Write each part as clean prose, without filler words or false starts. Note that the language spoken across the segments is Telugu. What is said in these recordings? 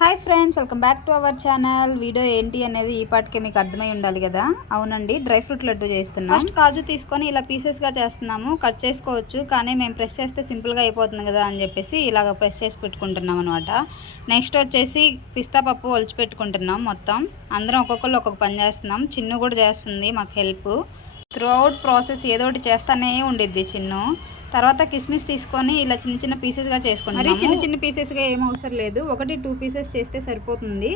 Hi friends, welcome back to our channel. Video ఏంటి అనేది ఈ పాటికే మీకు అర్థమై ఉండాలి కదా. అవునండి, డ్రై ఫ్రూట్ లడ్డు చేస్తున్నాం. ఫస్ట్ కాజు తీసుకొని ఇలా పీసెస్గా చేస్తున్నాము. కట్ చేసుకోవచ్చు, కానీ మేము ప్రెస్ చేస్తే సింపుల్గా అయిపోతుంది కదా అని చెప్పేసి ఇలాగ ప్రెస్ చేసి పెట్టుకుంటున్నాం అనమాట. నెక్స్ట్ వచ్చేసి పిస్తా పప్పు ఒలిచి పెట్టుకుంటున్నాం. మొత్తం అందరం ఒక్కొక్కరు ఒక్కొక్క పని చేస్తున్నాం. చిన్ను కూడా చేస్తుంది మాకు హెల్ప్. త్రూ అవుట్ ప్రాసెస్ ఏదో ఒకటి చేస్తానే ఉండిద్ది చిన్ను. తర్వాత కిస్మిస్ తీసుకొని ఇలా చిన్న చిన్న పీసెస్గా చేసుకుంటాం. మరి చిన్న చిన్న పీసెస్గా ఏం అవసరం లేదు, 1-2 పీసెస్ చేస్తే సరిపోతుంది.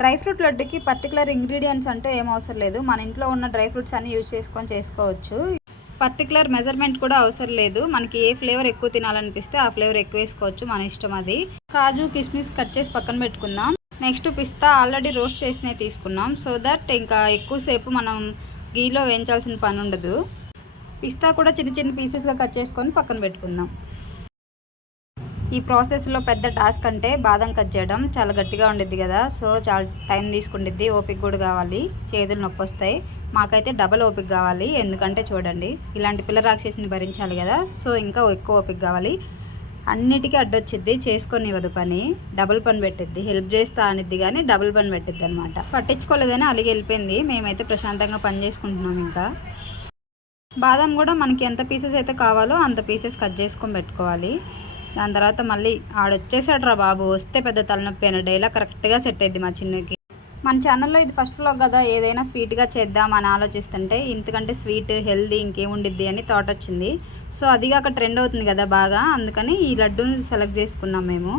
డ్రై ఫ్రూట్ లడ్డుకి పర్టికులర్ ఇంగ్రీడియంట్స్ అంటే ఏం అవసరం లేదు. మన ఇంట్లో ఉన్న డ్రై ఫ్రూట్స్ అన్ని యూజ్ చేసుకొని చేసుకోవచ్చు. పర్టికులర్ మెజర్మెంట్ కూడా అవసరం లేదు. మనకి ఏ ఫ్లేవర్ ఎక్కువ తినాలనిపిస్తే ఆ ఫ్లేవర్ ఎక్కువ వేసుకోవచ్చు, మన ఇష్టం అది. కాజు కిస్మిస్ కట్ చేసి పక్కన పెట్టుకుందాం. నెక్స్ట్ పిస్తా ఆల్రెడీ రోస్ట్ చేసినవి తీసుకున్నాం, సో దట్ ఇంకా ఎక్కువసేపు మనం గీలో వేయించాల్సిన పని ఉండదు. పిస్తా కూడా చిన్న చిన్న పీసెస్గా కట్ చేసుకొని పక్కన పెట్టుకుందాం. ఈ ప్రాసెస్లో పెద్ద టాస్క్ అంటే బాదం కట్ చేయడం. చాలా గట్టిగా ఉండిద్ది కదా, సో చాలా టైం తీసుకుండిద్ది. ఓపిక కూడా కావాలి, చేతులు నొప్పి వస్తాయి. మాకైతే డబల్ ఓపిక కావాలి, ఎందుకంటే చూడండి ఇలాంటి పిల్ల రాక్షసిని భరించాలి కదా, సో ఇంకా ఎక్కువ ఓపిక కావాలి. అన్నిటికీ అడ్డొచ్చిద్ది, చేసుకొని ఇవ్వదు పని, డబుల్ పని పెట్టిద్ది. హెల్ప్ చేస్తా అనిద్ది కానీ డబుల్ పని పెట్టిద్ది అనమాట. పట్టించుకోలేదని అలిగి వెళ్ళిపోయింది. మేమైతే ప్రశాంతంగా పని చేసుకుంటున్నాం. ఇంకా బాదం కూడా మనకి ఎంత పీసెస్ అయితే కావాలో అంత పీసెస్ కట్ చేసుకొని పెట్టుకోవాలి. దాని తర్వాత మళ్ళీ ఆడొచ్చేసాడు రా బాబు, వస్తే పెద్ద తలనొప్పి అయిన డైలాగ్ కరెక్ట్గా సెట్ అయ్యింది మా చిన్నకి. మన ఛానల్లో ఇది ఫస్ట్ వ్లాగ్ కదా, ఏదైనా స్వీట్గా చేద్దాం అని ఆలోచిస్తుంటే ఇంతకంటే స్వీట్ హెల్దీ ఇంకేముండిద్ది అని థాట్ వచ్చింది. సో అదిగా అక్కడ ట్రెండ్ అవుతుంది కదా బాగా, అందుకని ఈ లడ్డూని సెలెక్ట్ చేసుకున్నాం మేము.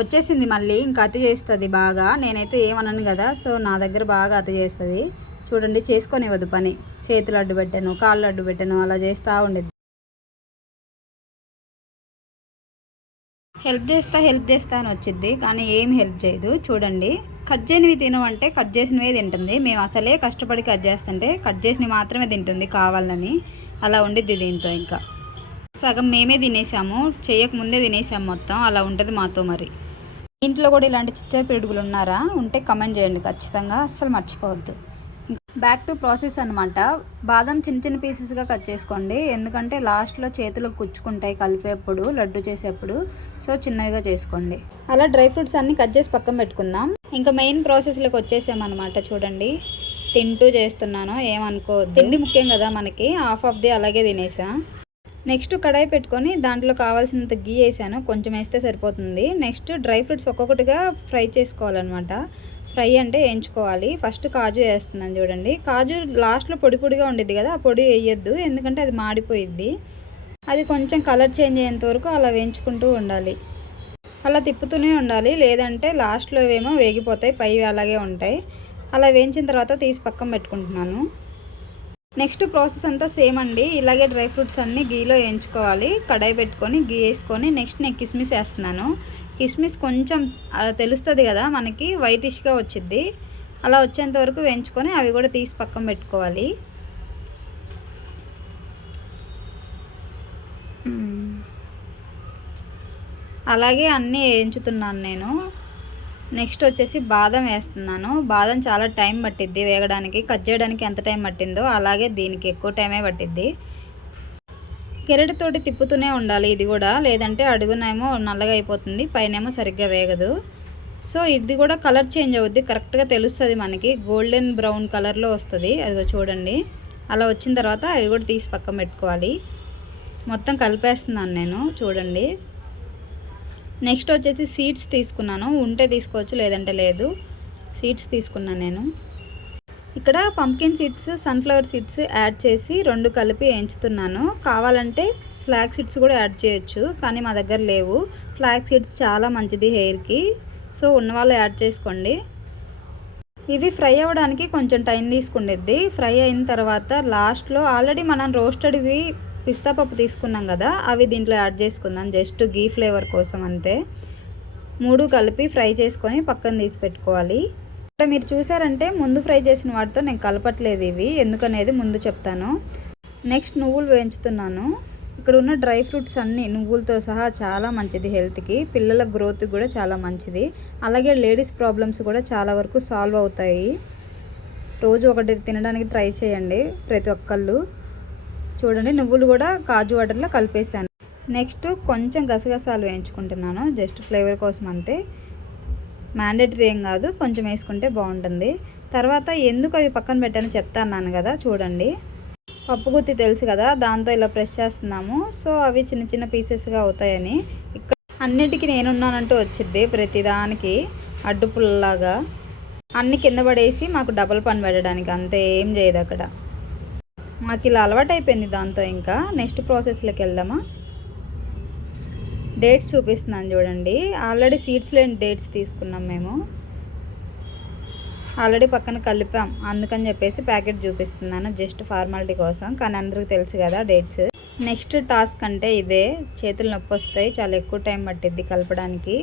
వచ్చేసింది మళ్ళీ, ఇంకా అతి చేస్తుంది బాగా. నేనైతే ఏమనను కదా, సో నా దగ్గర బాగా అతి చేస్తుంది. చూడండి, చేసుకొని ఇవ్వదు పని. చేతులు అడ్డు పెట్టాను, కాళ్ళు అడ్డు పెట్టాను, అలా చేస్తూ ఉండేది. హెల్ప్ చేస్తా అని వచ్చిద్ది, కానీ ఏం హెల్ప్ చేయదు. చూడండి, కట్ చేయనివి తినవంటే కట్ చేసినవే తింటుంది. మేము అసలే కష్టపడి కట్ చేస్తుంటే కట్ చేసినవి మాత్రమే తింటుంది కావాలని. అలా ఉండిద్ది దీంతో. ఇంకా సగం మేమే తినేసాము, చేయకముందే తినేసాము మొత్తం. అలా ఉంటుంది మాతో. మరి ఇంట్లో కూడా ఇలాంటి చిచ్చర పిడుగులు ఉన్నారా? ఉంటే కమెంట్ చేయండి ఖచ్చితంగా, అస్సలు మర్చిపోవద్దు. బ్యాక్ టు ప్రాసెస్ అనమాట. బాదం చిన్న చిన్న పీసెస్గా కట్ చేసుకోండి, ఎందుకంటే లాస్ట్లో చేతులకు కుచ్చుకుంటాయి కలిపేప్పుడు, లడ్డు చేసేప్పుడు. సో చిన్నవిగా చేసుకోండి. అలా డ్రై ఫ్రూట్స్ అన్నీ కట్ చేసి పక్కన పెట్టుకుందాం. ఇంకా మెయిన్ ప్రాసెస్లోకి వచ్చేసామన్నమాట. చూడండి, తింటూ చేస్తున్నాను, ఏమనుకోవద్దు. తిండి ముఖ్యం కదా మనకి. హాఫ్ ఆఫ్ ది అలాగే తినేసా. నెక్స్ట్ కడాయి పెట్టుకొని దాంట్లో కావాల్సినంత గీ వేసాను, కొంచెం వేస్తే సరిపోతుంది. నెక్స్ట్ డ్రై ఫ్రూట్స్ ఒక్కొక్కటిగా ఫ్రై చేసుకోవాలన్నమాట. ఫ్రై అంటే వేయించుకోవాలి. ఫస్ట్ కాజు వేస్తున్నాను. చూడండి, కాజు లాస్ట్లో పొడి పొడిగా ఉండిద్ది కదా, ఆ పొడి వేయొద్దు, ఎందుకంటే అది మాడిపోయిద్ది. అది కొంచెం కలర్ చేంజ్ అయ్యేంత వరకు అలా వేయించుకుంటూ ఉండాలి. అలా తిప్పుతూనే ఉండాలి, లేదంటే లాస్ట్లో ఏమో వేగిపోతాయి, పై అలాగే ఉంటాయి. అలా వేయించిన తర్వాత తీసి పక్కన పెట్టుకుంటున్నాను. నెక్స్ట్ ప్రాసెస్ అంతా సేమ్ అండి. ఇలాగే డ్రై ఫ్రూట్స్ అన్నీ గీలో వేయించుకోవాలి. కడాయి పెట్టుకొని గీ వేసుకొని నెక్స్ట్ నేను కిస్మిస్ వేస్తున్నాను. కిస్మిస్ కొంచెం తెలుస్తుంది కదా మనకి, వైటిష్గా వచ్చిద్ది. అలా వచ్చేంత వరకు వేయించుకొని అవి కూడా తీసి పక్కన పెట్టుకోవాలి. అలాగే అన్నీ వేయించుతున్నాను నేను. నెక్స్ట్ వచ్చేసి బాదం వేస్తున్నాను. బాదం చాలా టైం పట్టిద్ది వేగడానికి. కట్ చేయడానికి ఎంత టైం పట్టిందో అలాగే దీనికి ఎక్కువ టైమే పట్టిద్ది. కెరటితోటి తిప్పుతూనే ఉండాలి ఇది కూడా, లేదంటే అడుగునేమో నల్లగా అయిపోతుంది, పైనేమో సరిగ్గా వేగదు. సో ఇది కూడా కలర్ చేంజ్ అవుద్ది, కరెక్ట్గా తెలుస్తుంది మనకి. గోల్డెన్ బ్రౌన్ కలర్లో వస్తుంది. అదిగో చూడండి, అలా వచ్చిన తర్వాత అవి కూడా తీసి పక్కన పెట్టుకోవాలి. మొత్తం కలిపేస్తున్నాను నేను. చూడండి, నెక్స్ట్ వచ్చేసి సీడ్స్ తీసుకున్నాను. ఉంటే తీసుకోవచ్చు, లేదంటే లేదు. సీడ్స్ తీసుకున్నాను నేను. ఇక్కడ pumpkin seeds, sunflower seeds add చేసి 2 కలిపి వేయించుతున్నాను. కావాలంటే ఫ్లాక్ సీడ్స్ కూడా యాడ్ చేయొచ్చు, కానీ మా దగ్గర లేవు. ఫ్లాక్ సీడ్స్ చాలా మంచిది హెయిర్కి, సో ఉన్నవాళ్ళు యాడ్ చేసుకోండి. ఇవి ఫ్రై అవ్వడానికి కొంచెం టైం తీసుకుండిద్ది. ఫ్రై అయిన తర్వాత లాస్ట్లో ఆల్రెడీ మనం రోస్టెడ్వి పిస్తా పప్పు తీసుకున్నాం కదా, అవి దీంట్లో యాడ్ చేసుకుందాం, జస్ట్ గీ ఫ్లేవర్ కోసం అంతే. 3 కలిపి ఫ్రై చేసుకొని పక్కన తీసి పెట్టుకోవాలి. ఇక్కడ మీరు చూసారంటే ముందు ఫ్రై చేసిన వాటితో నేను కలపట్లేదు ఇవి, ఎందుకనేది ముందు చెప్తాను. నెక్స్ట్ నువ్వులు వేయించుతున్నాను. ఇక్కడ ఉన్న డ్రై ఫ్రూట్స్ అన్నీ నువ్వులతో సహా చాలా మంచిది హెల్త్కి, పిల్లల గ్రోత్కి కూడా చాలా మంచిది. అలాగే లేడీస్ ప్రాబ్లమ్స్ కూడా చాలా వరకు సాల్వ్ అవుతాయి. రోజు ఒకటి తినడానికి ట్రై చేయండి ప్రతి ఒక్కళ్ళు. చూడండి, నువ్వులు కూడా కాజు వాటర్లో కలిపేసాను. నెక్స్ట్ కొంచెం గసగసాలు వేయించుకుంటున్నాను, జస్ట్ ఫ్లేవర్ కోసం అంతే, మ్యాండేటరీ ఏం కాదు, కొంచెం వేసుకుంటే బాగుంటుంది. తర్వాత ఎందుకు అవి పక్కన పెట్టాను చెప్తాను కదా, చూడండి. పప్పు గుత్తి తెలుసు కదా, దాంతో ఇలా ప్రెస్ చేస్తున్నాము. సో అవి చిన్న చిన్న పీసెస్గా అవుతాయని. ఇక్కడ అన్నిటికీ నేనున్నానంటూ వచ్చిద్ది, ప్రతిదానికి అడ్డుపుల్లలాగా అన్ని కింద పడేసి మాకు డబల్ పని పెట్టడానికి, అంతే, ఏం చేయదు అక్కడ. మాకు ఇలా అలవాటు అయిపోయింది దాంతో. ఇంకా నెక్స్ట్ ప్రాసెస్లోకి వెళ్దామా. డేట్స్ చూపిస్తున్నాను చూడండి. ఆల్రెడీ సీడ్స్ లేని డేట్స్ తీసుకున్నాం మేము, ఆల్రెడీ పక్కన కలిపాం, అందుకని చెప్పేసి ప్యాకెట్ చూపిస్తున్నాను జస్ట్ ఫార్మాలిటీ కోసం, కానీ అందరికీ తెలుసు కదా డేట్స్. నెక్స్ట్ టాస్క్ అంటే ఇదే, చేతులు నొప్పి వస్తాయి, చాలా ఎక్కువ టైం పట్టిద్ది కలపడానికి.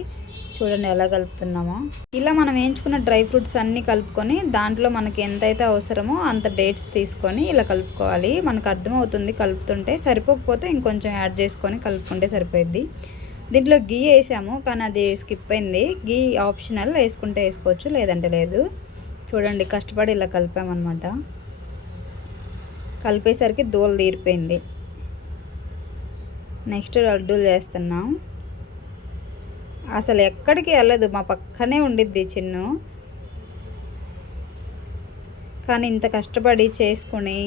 చూడండి ఎలా కలుపుతున్నామో. ఇలా మనం వేయించుకున్న డ్రై ఫ్రూట్స్ అన్నీ కలుపుకొని దాంట్లో మనకి ఎంతైతే అవసరమో అంత డేట్స్ తీసుకొని ఇలా కలుపుకోవాలి. మనకు అర్థమవుతుంది కలుపుతుంటే, సరిపోకపోతే ఇంకొంచెం యాడ్ చేసుకొని కలుపుకుంటే సరిపోయిద్ది. దీంట్లో గీ వేసాము కానీ అది స్కిప్ అయింది, గీ ఆప్షనల్, వేసుకుంటే వేసుకోవచ్చు లేదంటే లేదు. చూడండి కష్టపడి ఇలా కలిపామన్నమాట. కలిపేసరికి దూలు తీరిపోయింది. నెక్స్ట్ లడ్డూలు చేస్తున్నాం. అసలు ఎక్కడికి వెళ్ళదు, మా పక్కనే ఉండిద్ది చిన్ను. కానీ ఇంత కష్టపడి చేసుకుని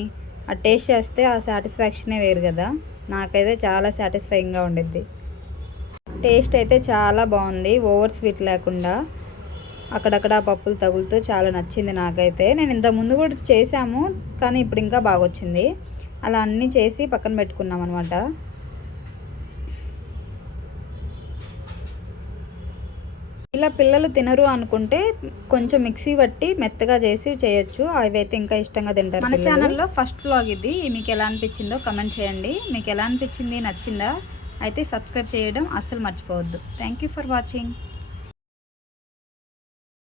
ఆ టేస్ట్ చేస్తే ఆ సాటిస్ఫాక్షనే వేరు కదా. నాకైతే చాలా సాటిస్ఫైయింగ్గా ఉండిద్ది. టేస్ట్ అయితే చాలా బాగుంది, ఓవర్ స్వీట్ లేకుండా, అక్కడక్కడ పప్పులు తగులుతూ చాలా నచ్చింది నాకైతే. నేను ఇంత ముందు కూడా చేసాము కానీ ఇప్పుడు ఇంకా బాగా వచ్చింది. అలా అన్నీ చేసి పక్కన పెట్టుకున్నాం అనమాట. ఇలా పిల్లలు తినరు అనుకుంటే కొంచెం మిక్సీ పట్టి మెత్తగా చేసి చేయొచ్చు, అవి అయితే ఇంకా ఇష్టంగా తింటారు. మన ఛానల్లో ఫస్ట్ వ్లాగ్ ఇది. మీకు ఎలా అనిపించిందో కమెంట్ చేయండి. మీకు ఎలా అనిపించింది, నచ్చిందా? అయితే సబ్స్క్రైబ్ చేయడం అస్సలు మర్చిపోవద్దు. Thank you for watching.